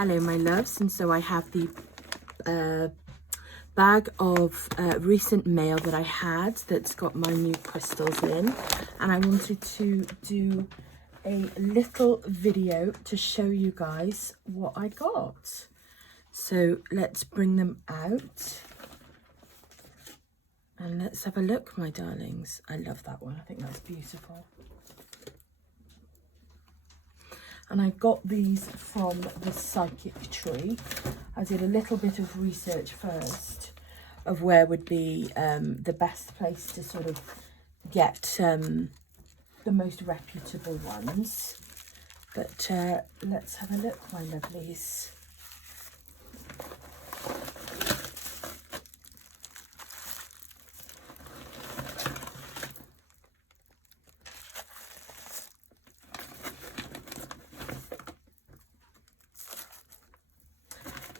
Hello my loves, and so I have the bag of recent mail that I had that's got my new crystals in, and I wanted to do a little video to show you guys what I got. So let's bring them out and let's have a look, my darlings. I love that one. I think that's beautiful. And I got these from the Psychic Tree. I did a little bit of research first of where would be the best place to sort of get the most reputable ones. But let's have a look, my lovelies.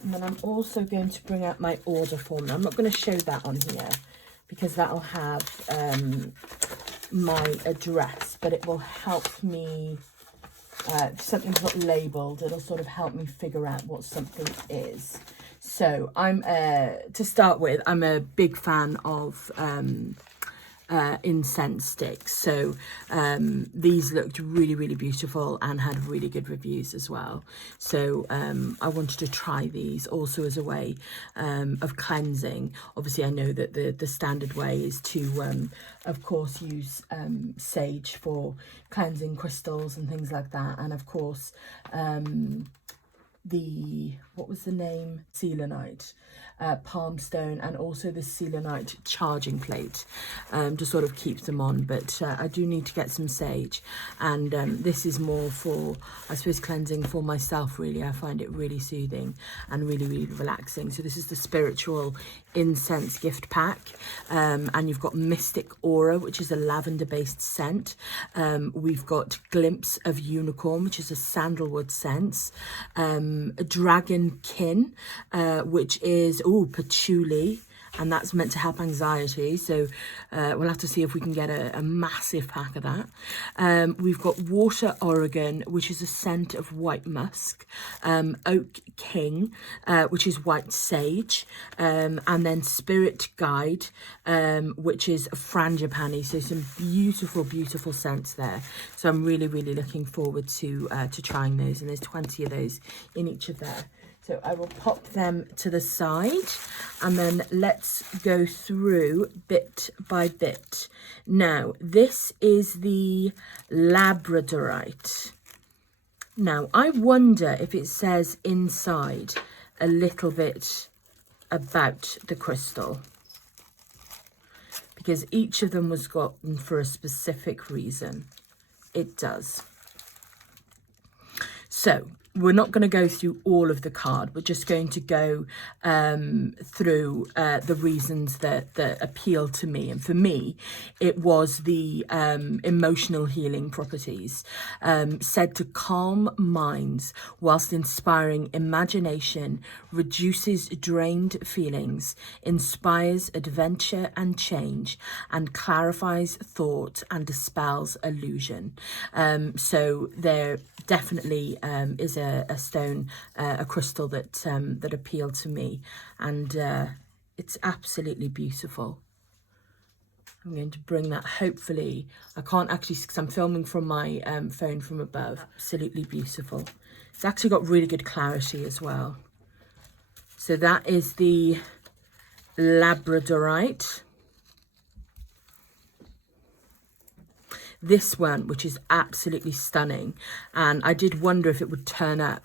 And then I'm also going to bring out my order form. Now, I'm not going to show that on here because that'll have my address, but it will help me, if something's not labelled, it'll sort of help me figure out what something is. So I'm, to start with, I'm a big fan of Incense Sticks. So these looked really beautiful and had really good reviews as well. So I wanted to try these also as a way of cleansing. Obviously I know that the standard way is to of course use sage for cleansing crystals and things like that, and of course the, what was the name, Selenite, palm stone, and also the Selenite charging plate to sort of keep them on. But I do need to get some sage, and this is more for, I suppose, cleansing for myself really. I find it really soothing and really relaxing. So this is the spiritual incense gift pack, and you've got Mystic Aura, which is a lavender based scent. We've got Glimpse of Unicorn, which is a sandalwood scent. Dragon Kin, which is patchouli, and that's meant to help anxiety. So we'll have to see if we can get a massive pack of that. We've got Water Oregon, which is a scent of white musk. Oak King, which is white sage, and then Spirit Guide, which is frangipani. So some beautiful scents there. So I'm really looking forward to trying those, and there's 20 of those in each of there. So I will pop them to the side, and then let's go through bit by bit. Now, this is the Labradorite. Now, I wonder if it says inside a little bit about the crystal, because each of them was gotten for a specific reason. It does. So we're not going to go through all of the card. We're just going to go through the reasons that appeal to me. And for me, it was the emotional healing properties. Said to calm minds whilst inspiring imagination, reduces drained feelings, inspires adventure and change, and clarifies thought and dispels illusion. So there definitely is a stone, a crystal that that appealed to me, and it's absolutely beautiful. I'm going to bring that, hopefully, I can't actually, because I'm filming from my phone from above. Absolutely beautiful. It's actually got really good clarity as well. So that is the Labradorite. This one, which is absolutely stunning, and I did wonder if it would turn up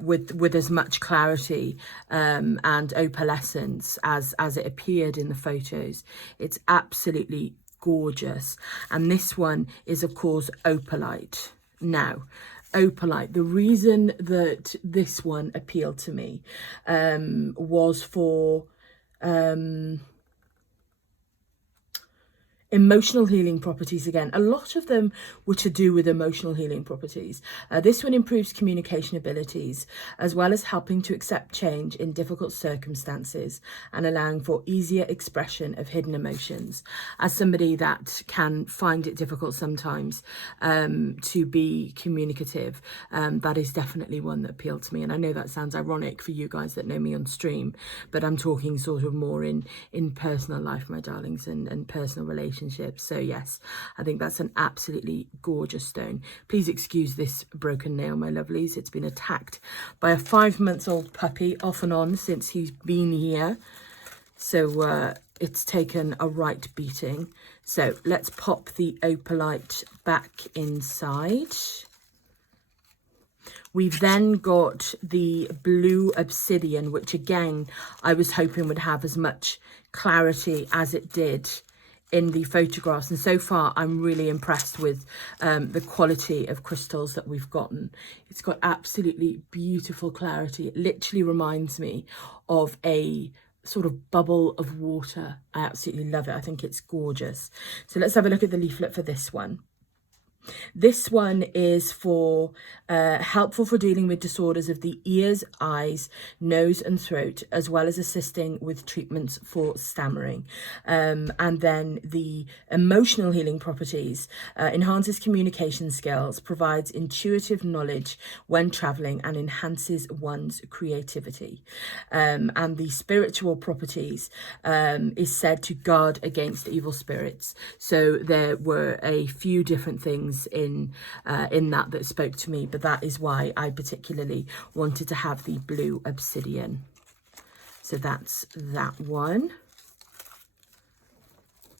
with as much clarity and opalescence as it appeared in the photos. It's absolutely gorgeous. And this one is, of course, Opalite. Now, Opalite, the reason that this one appealed to me was for Emotional healing properties again. A lot of them were to do with emotional healing properties. This one improves communication abilities, as well as helping to accept change in difficult circumstances and allowing for easier expression of hidden emotions. As somebody that can find it difficult sometimes to be communicative, that is definitely one that appealed to me. And I know that sounds ironic for you guys that know me on stream, but I'm talking sort of more in personal life, my darlings, and personal relationships. So yes, I think that's an absolutely gorgeous stone. Please excuse this broken nail, my lovelies. It's been attacked by a 5-month-old puppy off and on since he's been here. So it's taken a right beating. So let's pop the opalite back inside. We've then got the blue obsidian, which again, I was hoping would have as much clarity as it did in the photographs. And so far, I'm really impressed with the quality of crystals that we've gotten. It's got absolutely beautiful clarity. It literally reminds me of a sort of bubble of water. I absolutely love it. I think it's gorgeous. So let's have a look at the leaflet for this one. This one is for helpful for dealing with disorders of the ears, eyes, nose and throat, as well as assisting with treatments for stammering. And then the emotional healing properties enhances communication skills, provides intuitive knowledge when traveling, and enhances one's creativity. And the spiritual properties is said to guard against evil spirits. So there were a few different things in that spoke to me, but that is why I particularly wanted to have the blue obsidian. So that's that one.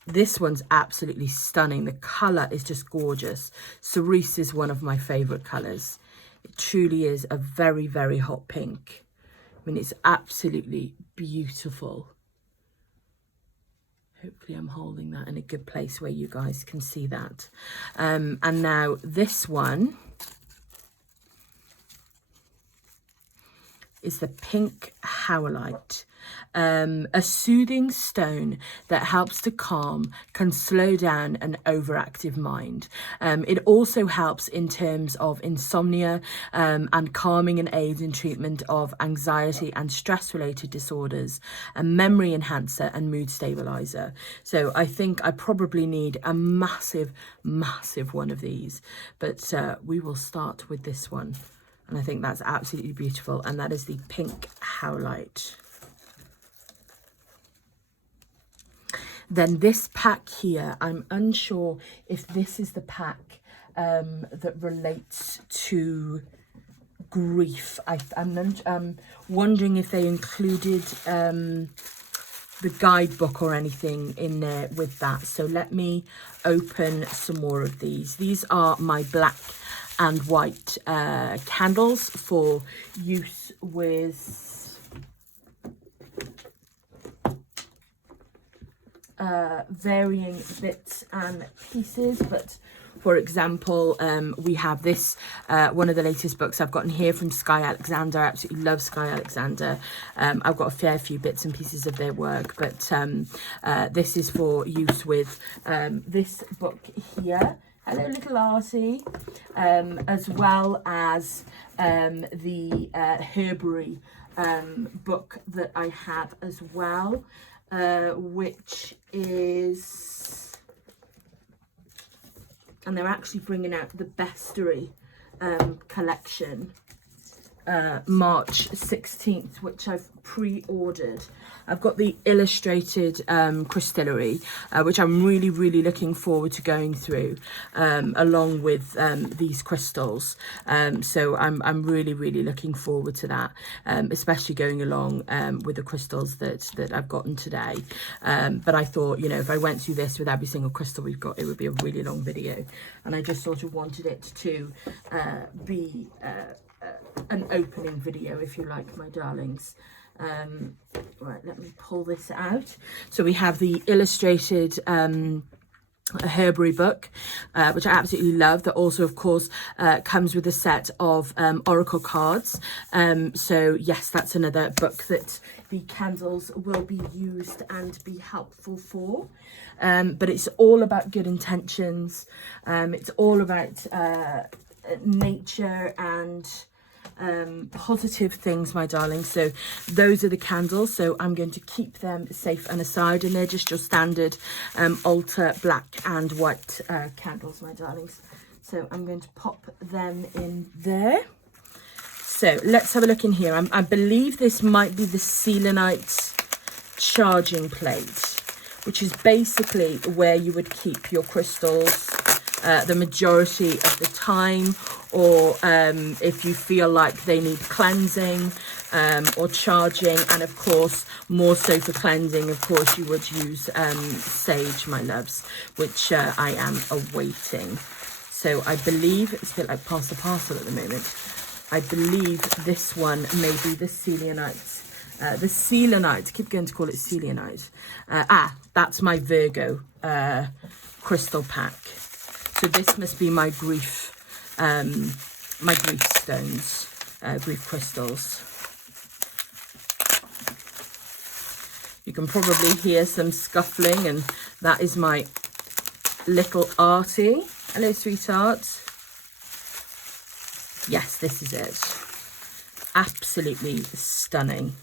This one's absolutely stunning. The color is just gorgeous. Cerise is one of my favorite colors. It truly is a very, very hot pink. I mean, it's absolutely beautiful. Hopefully I'm holding that in a good place where you guys can see that. And now this one is the pink Howlite. A soothing stone that helps to calm, can slow down an overactive mind. It also helps in terms of insomnia and calming, and aids in treatment of anxiety and stress related disorders, a memory enhancer and mood stabilizer. So I think I probably need a massive one of these, but we will start with this one. And I think that's absolutely beautiful. And that is the pink Howlite. Then this pack here, I'm unsure if this is the pack that relates to grief. I'm wondering if they included the guidebook or anything in there with that. So let me open some more of these. These are my black and white candles for use with varying bits and pieces, but for example, we have this, one of the latest books I've gotten here from Sky Alexander. I absolutely love Sky Alexander. I've got a fair few bits and pieces of their work, but this is for use with this book here. Hello, little Artie, as well as the Herbery book that I have as well. Which is, and they're actually bringing out the Bestiary collection March 16th, which I've pre-ordered. I've got the illustrated crystallary, which I'm really looking forward to going through along with these crystals. So I'm really looking forward to that, especially going along with the crystals that I've gotten today. But I thought, you know, if I went through this with every single crystal we've got, it would be a really long video, and I just sort of wanted it to be an opening video, if you like, my darlings. Right, let me pull this out. So we have the illustrated a Herbery book, which I absolutely love, that also of course comes with a set of oracle cards. So yes, that's another book that the candles will be used and be helpful for. But it's all about good intentions. It's all about nature and positive things, my darling. So those are the candles, so I'm going to keep them safe and aside, and they're just your standard altar black and white candles, my darlings. So I'm going to pop them in there. So let's have a look in here. I believe this might be the Selenite charging plate, which is basically where you would keep your crystals the majority of the time, or if you feel like they need cleansing or charging. And of course, more so for cleansing, of course, you would use sage, my loves, which I am awaiting. So I believe it's a bit like pass the parcel at the moment. I believe this one may be the Sealanites. The Selenite, I keep going to call it Selenite. That's my Virgo crystal pack. So this must be my grief stones, grief crystals. You can probably hear some scuffling, and that is my little Artie. Hello, sweetheart. Yes, this is it. Absolutely stunning.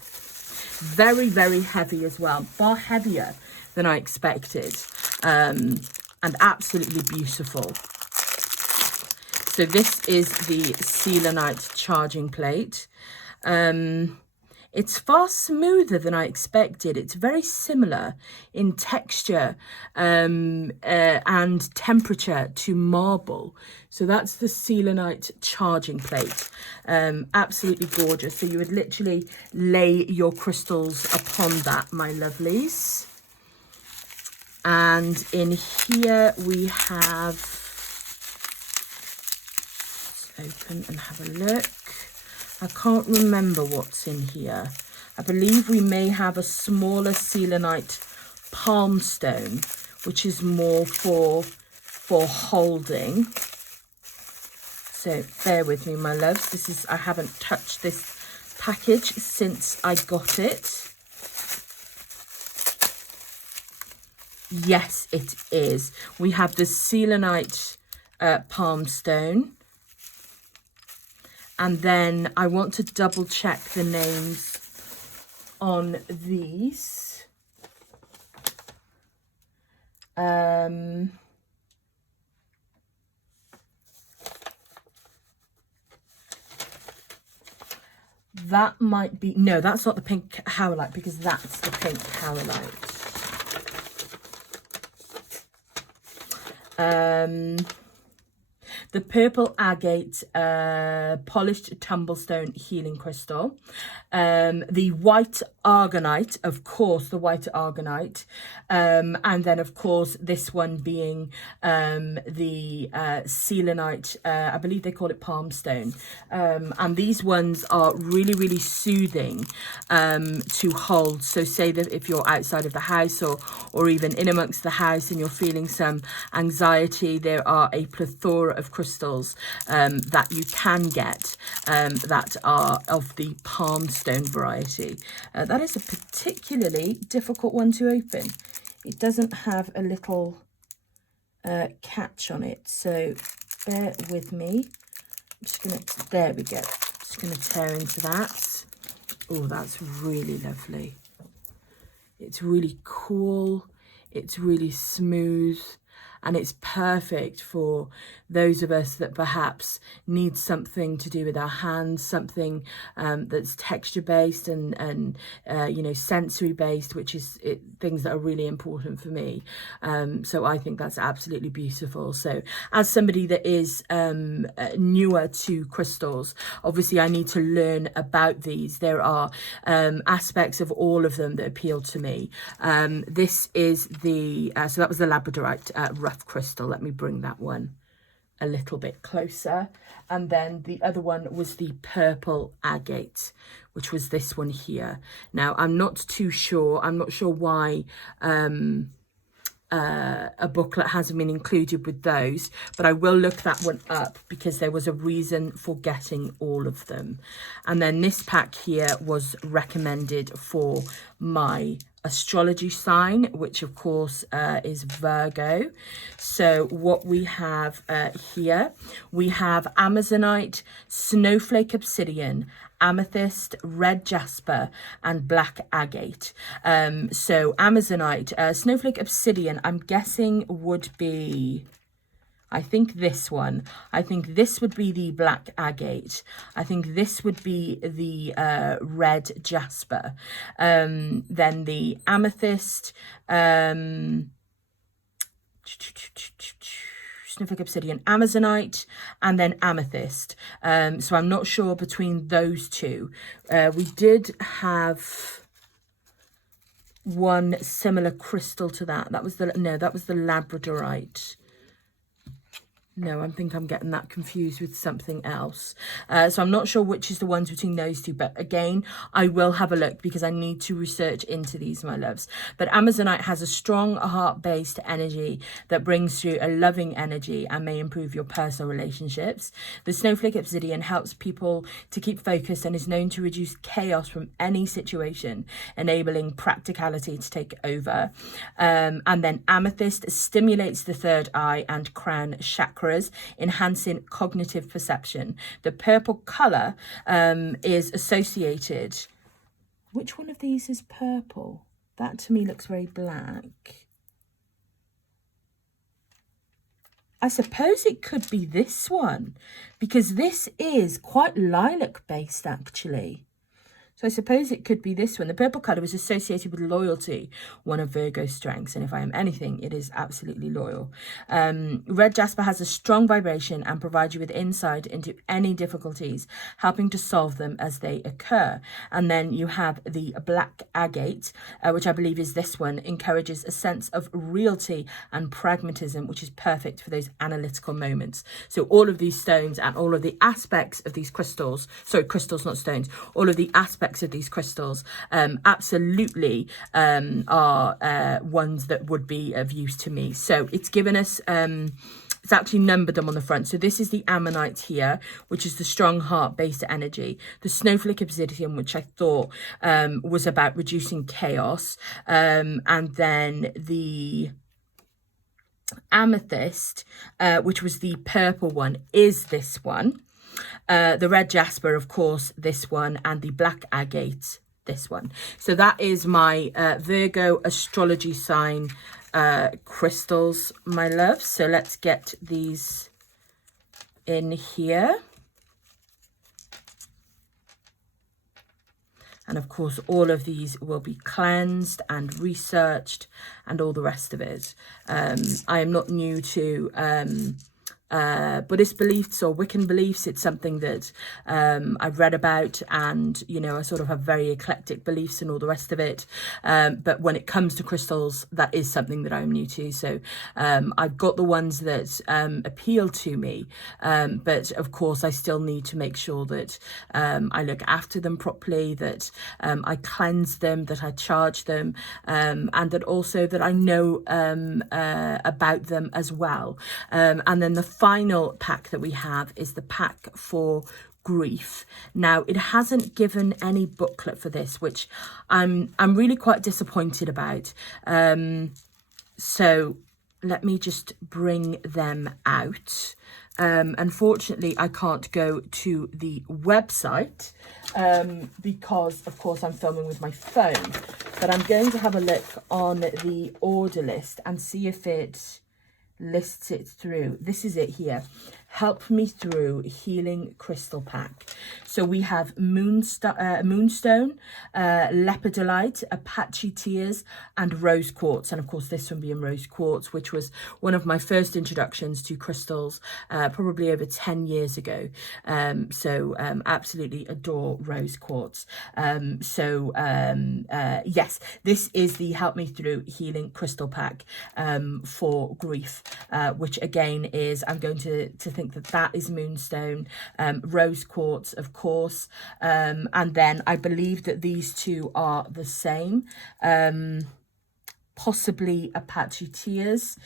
Very, very heavy as well. Far heavier than I expected. And absolutely beautiful. So this is the Selenite charging plate. It's far smoother than I expected. It's very similar in texture and temperature to marble. So that's the Selenite charging plate. Absolutely gorgeous. So you would literally lay your crystals upon that, my lovelies. And in here we have, let's open and have a look. I can't remember what's in here. I believe we may have a smaller Selenite palm stone, which is more for holding. So bear with me, my loves. This is, I haven't touched this package since I got it. Yes, it is. We have the Selenite palm stone. And then I want to double check the names on these. That might be, no, that's not the pink Howlite, because that's the pink Howlite. The purple agate polished tumblestone healing crystal, the white Argonite, of course, the white Argonite, and then of course this one being the Selenite, I believe they call it palm stone, and these ones are really, really soothing to hold. So say that if you're outside of the house or even in amongst the house and you're feeling some anxiety, there are a plethora of crystals that you can get that are of the palm stone variety. That is a particularly difficult one to open. It doesn't have a little catch on it, so bear with me. I'm just gonna, there we go, just gonna tear into that. Oh, that's really lovely. It's really cool, it's really smooth, and it's perfect for those of us that perhaps need something to do with our hands, something that's texture based and you know, sensory based, which is things that are really important for me. So I think that's absolutely beautiful. So as somebody that is newer to crystals, obviously I need to learn about these. There are aspects of all of them that appeal to me. This is the so that was the Labradorite rough crystal. Let me bring that one a little bit closer. And then the other one was the purple agate, which was this one here. Now I'm not too sure, I'm not sure why a booklet hasn't been included with those, but I will look that one up because there was a reason for getting all of them. And then this pack here was recommended for my astrology sign, which of course is Virgo. So what we have here, we have Amazonite, Snowflake Obsidian, Amethyst, Red Jasper, and Black Agate. So Amazonite, Snowflake Obsidian, I'm guessing would be, I think this one. I think this would be the Black Agate. I think this would be the Red Jasper. Then the Amethyst, Snowflake Obsidian, Amazonite, and then Amethyst. So I'm not sure between those two. We did have one similar crystal to that. That was the Labradorite. No, I think I'm getting that confused with something else. So I'm not sure which is the ones between those two. But again, I will have a look because I need to research into these, my loves. But Amazonite has a strong heart-based energy that brings through a loving energy and may improve your personal relationships. The Snowflake Obsidian helps people to keep focused and is known to reduce chaos from any situation, enabling practicality to take over. And then Amethyst stimulates the third eye and crown chakra, enhancing cognitive perception. The purple color is associated. Which one of these is purple? That to me looks very black. I suppose it could be this one because this is quite lilac based actually. So I suppose it could be this one. The purple colour is associated with loyalty, one of Virgo's strengths. And if I am anything, it is absolutely loyal. Red Jasper has a strong vibration and provides you with insight into any difficulties, helping to solve them as they occur. And then you have the Black Agate, which I believe is this one, encourages a sense of reality and pragmatism, which is perfect for those analytical moments. So all of these stones and all of the aspects of these crystals, sorry, crystals, not stones, all of the aspects of these crystals absolutely are ones that would be of use to me. So it's given us it's actually numbered them on the front. So this is the Ammonite here, which is the strong heart-based energy. The Snowflake Obsidian, which I thought was about reducing chaos. And then the Amethyst, which was the purple one, is this one. The Red Jasper, of course, this one, and the Black Agate, this one. So that is my Virgo astrology sign crystals, my love. So let's get these in here. And of course, all of these will be cleansed and researched and all the rest of it. I am not new to Buddhist beliefs or Wiccan beliefs. It's something that I've read about, and you know, I sort of have very eclectic beliefs and all the rest of it, but when it comes to crystals, that is something that I'm new to. So I've got the ones that appeal to me, but of course I still need to make sure that I look after them properly, that I cleanse them, that I charge them, and that also that I know about them as well. And then the final pack that we have is the pack for grief. Now, it hasn't given any booklet for this, which I'm really quite disappointed about. So let me just bring them out. Unfortunately, I can't go to the website because, of course, I'm filming with my phone. But I'm going to have a look on the order list and see if it lists it through. This is it here. Help Me Through Healing Crystal Pack. So we have Moonstone, Labradorite, Apache Tears, and Rose Quartz. And of course, this one being Rose Quartz, which was one of my first introductions to crystals, probably over 10 years ago. So absolutely adore Rose Quartz. Yes, this is the Help Me Through Healing Crystal Pack for grief, which again is, I'm going to think that is Moonstone, Rose Quartz, of course, and then I believe that these two are the same. possibly Apache Tears,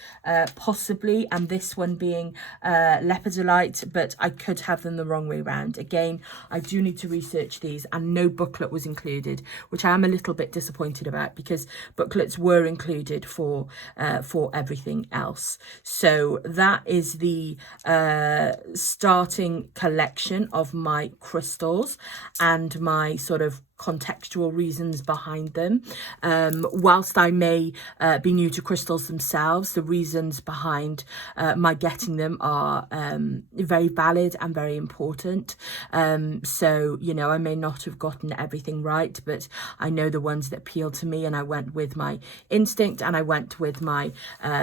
possibly, and this one being Labradorite, but I could have them the wrong way around. Again, I do need to research these, and no booklet was included, which I am a little bit disappointed about, because booklets were included for everything else. So that is the starting collection of my crystals and my sort of contextual reasons behind them. Whilst I may be new to crystals themselves, the reasons behind my getting them are very valid and very important. So, you know, I may not have gotten everything right, but I know the ones that appeal to me, and I went with my instinct and I went with my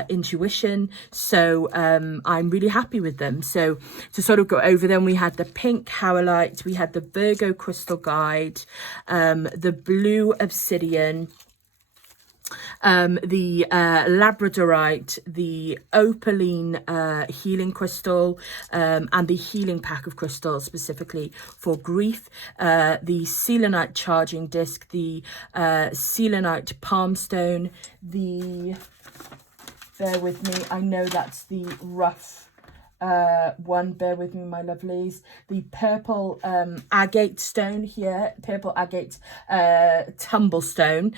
intuition. So I'm really happy with them. So to sort of go over them, we had the pink Howlite, we had the Virgo Crystal Guide, the blue Obsidian, the Labradorite, the Opaline healing crystal, and the healing pack of crystals specifically for grief, the Selenite charging disc, the Selenite palm stone, the, bear with me, I know that's the rough one, bear with me my lovelies, the purple agate stone here, purple agate tumblestone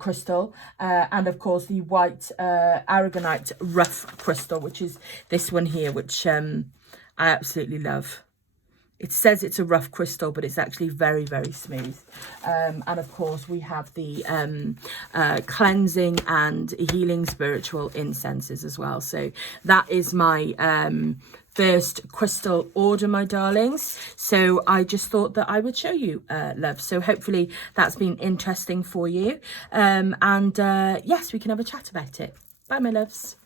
crystal, and of course the white Argonite rough crystal, which is this one here, which I absolutely love. It says it's a rough crystal, but it's actually very, very smooth. And of course, we have the cleansing and healing spiritual incenses as well. So that is my first crystal order, my darlings. So I just thought that I would show you, love. So hopefully that's been interesting for you. Yes, we can have a chat about it. Bye, my loves.